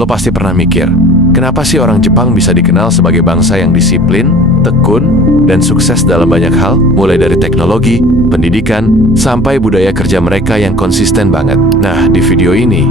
Lo pasti pernah mikir, kenapa sih orang Jepang bisa dikenal sebagai bangsa yang disiplin, tekun, dan sukses dalam banyak hal, mulai dari teknologi, pendidikan, sampai budaya kerja mereka yang konsisten banget. Nah, di video ini,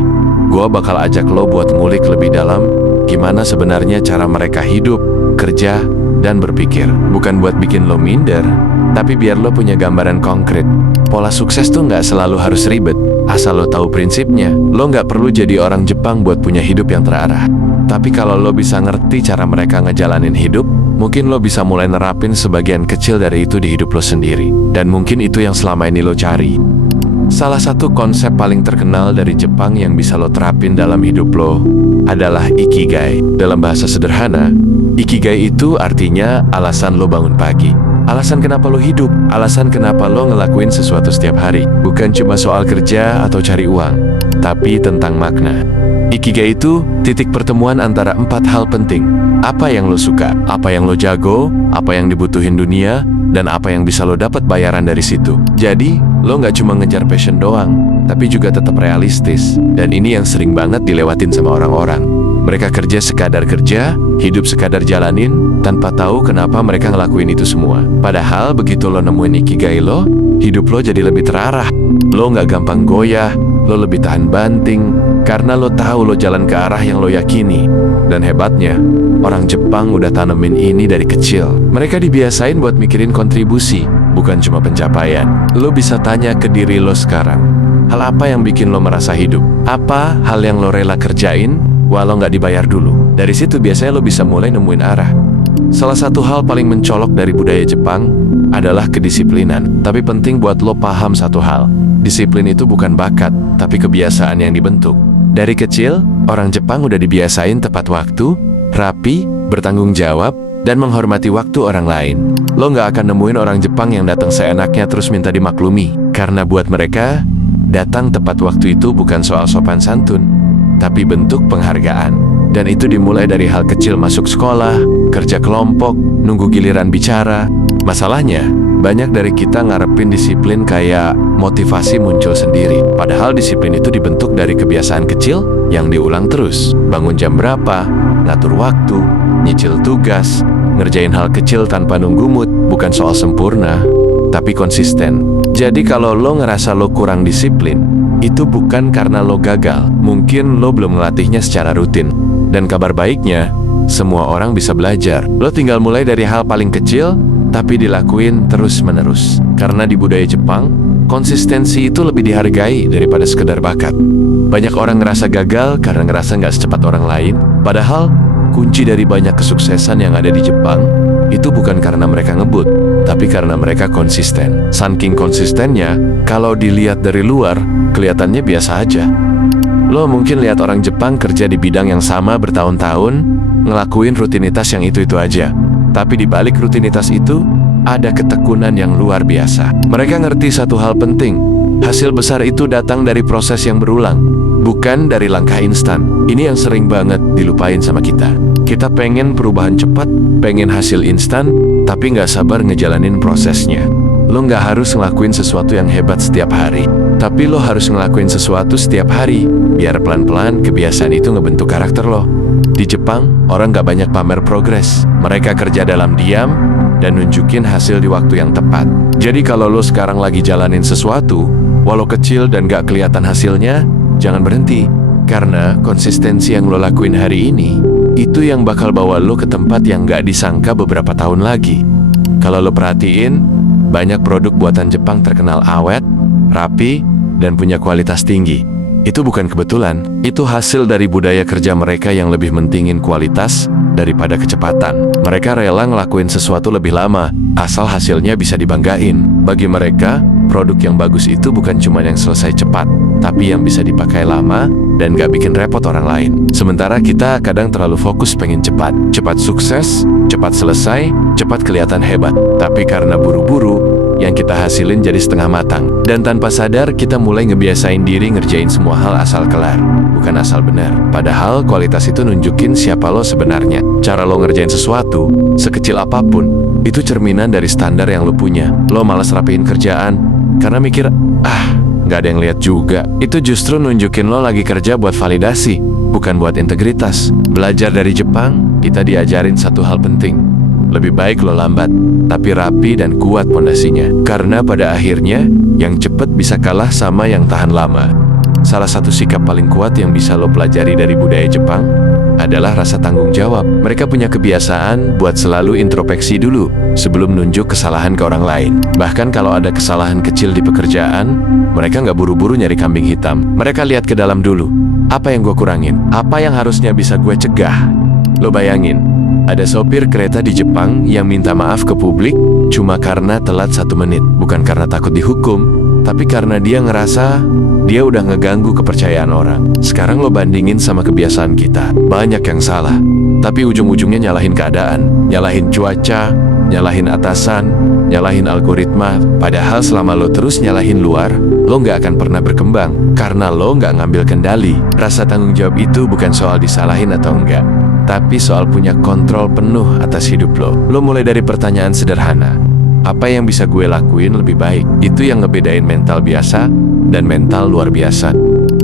gua bakal ajak lo buat ngulik lebih dalam gimana sebenarnya cara mereka hidup, kerja, dan berpikir. Bukan buat bikin lo minder, tapi biar lo punya gambaran konkret. Pola sukses tuh nggak selalu harus ribet. Asal lo tahu prinsipnya, lo nggak perlu jadi orang Jepang buat punya hidup yang terarah. Tapi kalau lo bisa ngerti cara mereka ngejalanin hidup, mungkin lo bisa mulai nerapin sebagian kecil dari itu di hidup lo sendiri. Dan mungkin itu yang selama ini lo cari. Salah satu konsep paling terkenal dari Jepang yang bisa lo terapin dalam hidup lo adalah Ikigai. Dalam bahasa sederhana, Ikigai itu artinya alasan lo bangun pagi. Alasan kenapa lo hidup, alasan kenapa lo ngelakuin sesuatu setiap hari. Bukan cuma soal kerja atau cari uang, tapi tentang makna. Ikigai itu titik pertemuan antara 4 hal penting. Apa yang lo suka, apa yang lo jago, apa yang dibutuhin dunia, dan apa yang bisa lo dapat bayaran dari situ. Jadi, lo nggak cuma ngejar passion doang, tapi juga tetap realistis. Dan ini yang sering banget dilewatin sama orang-orang. Mereka kerja sekadar kerja, hidup sekadar jalanin, tanpa tahu kenapa mereka ngelakuin itu semua. Padahal begitu lo nemuin Ikigai lo, hidup lo jadi lebih terarah. Lo nggak gampang goyah, lo lebih tahan banting, karena lo tahu lo jalan ke arah yang lo yakini. Dan hebatnya, orang Jepang udah tanemin ini dari kecil. Mereka dibiasain buat mikirin kontribusi, bukan cuma pencapaian. Lo bisa tanya ke diri lo sekarang, hal apa yang bikin lo merasa hidup? Apa hal yang lo rela kerjain walau nggak dibayar dulu? Dari situ biasanya lo bisa mulai nemuin arah. Salah satu hal paling mencolok dari budaya Jepang adalah kedisiplinan. Tapi penting buat lo paham satu hal. Disiplin itu bukan bakat, tapi kebiasaan yang dibentuk. Dari kecil, orang Jepang udah dibiasain tepat waktu, rapi, bertanggung jawab, dan menghormati waktu orang lain. Lo nggak akan nemuin orang Jepang yang datang seenaknya terus minta dimaklumi. Karena buat mereka, datang tepat waktu itu bukan soal sopan santun, tapi bentuk penghargaan. Dan itu dimulai dari hal kecil, masuk sekolah, kerja kelompok, nunggu giliran bicara. Masalahnya, banyak dari kita ngarepin disiplin kayak motivasi muncul sendiri. Padahal disiplin itu dibentuk dari kebiasaan kecil yang diulang terus. Bangun jam berapa, ngatur waktu, nyicil tugas, ngerjain hal kecil tanpa nunggu mood. Bukan soal sempurna, tapi konsisten. Jadi kalau lo ngerasa lo kurang disiplin, itu bukan karena lo gagal. Mungkin lo belum ngelatihnya secara rutin. Dan kabar baiknya, semua orang bisa belajar. Lo tinggal mulai dari hal paling kecil, tapi dilakuin terus-menerus. Karena di budaya Jepang, konsistensi itu lebih dihargai daripada sekedar bakat. Banyak orang ngerasa gagal karena ngerasa nggak secepat orang lain. Padahal, kunci dari banyak kesuksesan yang ada di Jepang, itu bukan karena mereka ngebut, tapi karena mereka konsisten. Saking konsistennya, kalau dilihat dari luar, kelihatannya biasa aja. Lo mungkin lihat orang Jepang kerja di bidang yang sama bertahun-tahun, ngelakuin rutinitas yang itu-itu aja. Tapi di balik rutinitas itu, ada ketekunan yang luar biasa. Mereka ngerti satu hal penting, hasil besar itu datang dari proses yang berulang, bukan dari langkah instan. Ini yang sering banget dilupain sama kita. Kita pengen perubahan cepat, pengen hasil instan, tapi nggak sabar ngejalanin prosesnya. Lo nggak harus ngelakuin sesuatu yang hebat setiap hari, tapi lo harus ngelakuin sesuatu setiap hari, biar pelan-pelan kebiasaan itu ngebentuk karakter lo. Di Jepang, orang nggak banyak pamer progres. Mereka kerja dalam diam dan nunjukin hasil di waktu yang tepat. Jadi kalau lo sekarang lagi jalanin sesuatu, walau kecil dan nggak kelihatan hasilnya, jangan berhenti. Karena konsistensi yang lo lakuin hari ini, itu yang bakal bawa lo ke tempat yang nggak disangka beberapa tahun lagi. Kalau lo perhatiin, banyak produk buatan Jepang terkenal awet, rapi, dan punya kualitas tinggi. Itu bukan kebetulan, itu hasil dari budaya kerja mereka yang lebih mentingin kualitas daripada kecepatan. Mereka rela ngelakuin sesuatu lebih lama, asal hasilnya bisa dibanggain. Bagi mereka, produk yang bagus itu bukan cuma yang selesai cepat, tapi yang bisa dipakai lama dan gak bikin repot orang lain. Sementara kita kadang terlalu fokus pengen cepat. Cepat sukses, cepat selesai, cepat kelihatan hebat. Tapi karena buru-buru, yang kita hasilin jadi setengah matang. Dan tanpa sadar kita mulai ngebiasain diri ngerjain semua hal asal kelar, bukan asal benar. Padahal kualitas itu nunjukin siapa lo sebenarnya. Cara lo ngerjain sesuatu, sekecil apapun, itu cerminan dari standar yang lo punya. Lo malas rapiin kerjaan karena mikir, nggak ada yang lihat juga. Itu justru nunjukin lo lagi kerja buat validasi, bukan buat integritas. Belajar dari Jepang, kita diajarin satu hal penting. Lebih baik lo lambat, tapi rapi dan kuat pondasinya. Karena pada akhirnya, yang cepat bisa kalah sama yang tahan lama. Salah satu sikap paling kuat yang bisa lo pelajari dari budaya Jepang adalah rasa tanggung jawab. Mereka punya kebiasaan buat selalu introspeksi dulu sebelum nunjuk kesalahan ke orang lain. Bahkan kalau ada kesalahan kecil di pekerjaan, mereka nggak buru-buru nyari kambing hitam. Mereka lihat ke dalam dulu. Apa yang gue kurangin? Apa yang harusnya bisa gue cegah? Lo bayangin, ada sopir kereta di Jepang yang minta maaf ke publik cuma karena telat 1 menit. Bukan karena takut dihukum, tapi karena dia ngerasa dia udah ngeganggu kepercayaan orang. Sekarang lo bandingin sama kebiasaan kita. Banyak yang salah, tapi ujung-ujungnya nyalahin keadaan, nyalahin cuaca, nyalahin atasan, nyalahin algoritma. Padahal selama lo terus nyalahin luar, lo nggak akan pernah berkembang, karena lo nggak ngambil kendali. Rasa tanggung jawab itu bukan soal disalahin atau enggak, tapi soal punya kontrol penuh atas hidup lo. Lo mulai dari pertanyaan sederhana. Apa yang bisa gue lakuin lebih baik? Itu yang ngebedain mental biasa dan mental luar biasa.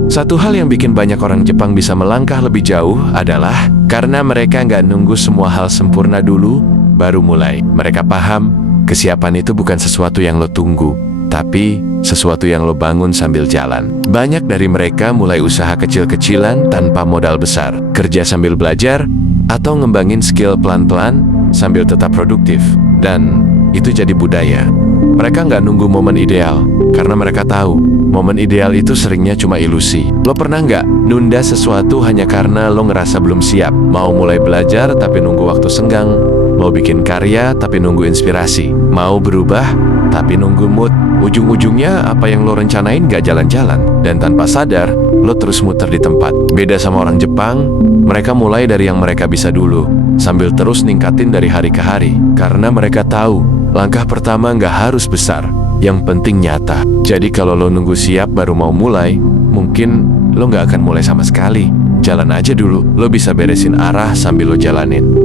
Satu hal yang bikin banyak orang Jepang bisa melangkah lebih jauh adalah karena mereka nggak nunggu semua hal sempurna dulu, baru mulai. Mereka paham, kesiapan itu bukan sesuatu yang lo tunggu, tapi sesuatu yang lo bangun sambil jalan. Banyak dari mereka mulai usaha kecil-kecilan tanpa modal besar, kerja sambil belajar, atau ngembangin skill pelan-pelan sambil tetap produktif. Dan itu jadi budaya. Mereka nggak nunggu momen ideal, karena mereka tahu momen ideal itu seringnya cuma ilusi. Lo pernah nggak nunda sesuatu hanya karena lo ngerasa belum siap? Mau mulai belajar tapi nunggu waktu senggang, mau bikin karya tapi nunggu inspirasi, mau berubah tapi nunggu mood. Ujung-ujungnya apa yang lo rencanain nggak jalan-jalan, dan tanpa sadar lo terus muter di tempat. Beda sama orang Jepang, mereka mulai dari yang mereka bisa dulu, sambil terus ningkatin dari hari ke hari. Karena mereka tahu langkah pertama nggak harus besar, yang penting nyata. Jadi kalau lo nunggu siap baru mau mulai, mungkin lo nggak akan mulai sama sekali. Jalan aja dulu, lo bisa beresin arah sambil lo jalanin.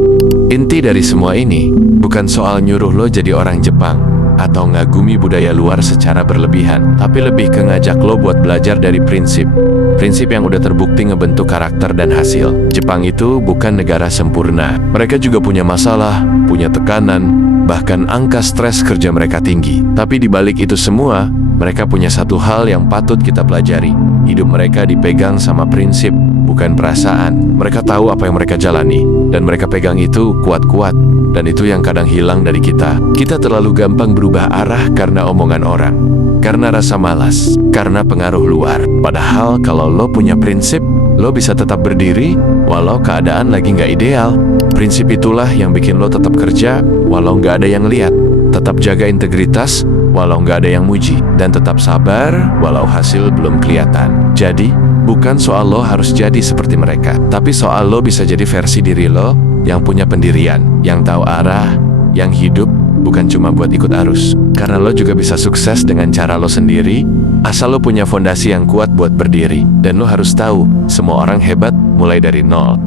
Inti dari semua ini bukan soal nyuruh lo jadi orang Jepang atau ngagumi budaya luar secara berlebihan, tapi lebih ke ngajak lo buat belajar dari prinsip yang udah terbukti ngebentuk karakter dan hasil. Jepang itu bukan negara sempurna. Mereka juga punya masalah, punya tekanan, bahkan angka stres kerja mereka tinggi. Tapi di balik itu semua, mereka punya satu hal yang patut kita pelajari. Hidup mereka dipegang sama prinsip, bukan perasaan. Mereka tahu apa yang mereka jalani, dan mereka pegang itu kuat-kuat. Dan itu yang kadang hilang dari kita. Kita terlalu gampang berubah arah karena omongan orang, karena rasa malas, karena pengaruh luar. Padahal kalau lo punya prinsip, lo bisa tetap berdiri walau keadaan lagi nggak ideal. Prinsip itulah yang bikin lo tetap kerja walau nggak ada yang lihat, tetap jaga integritas walau nggak ada yang muji, dan tetap sabar walau hasil belum kelihatan. Jadi, bukan soal lo harus jadi seperti mereka, tapi soal lo bisa jadi versi diri lo yang punya pendirian, yang tahu arah, yang hidup bukan cuma buat ikut arus. Karena lo juga bisa sukses dengan cara lo sendiri, asal lo punya fondasi yang kuat buat berdiri. Dan lo harus tahu, semua orang hebat mulai dari nol.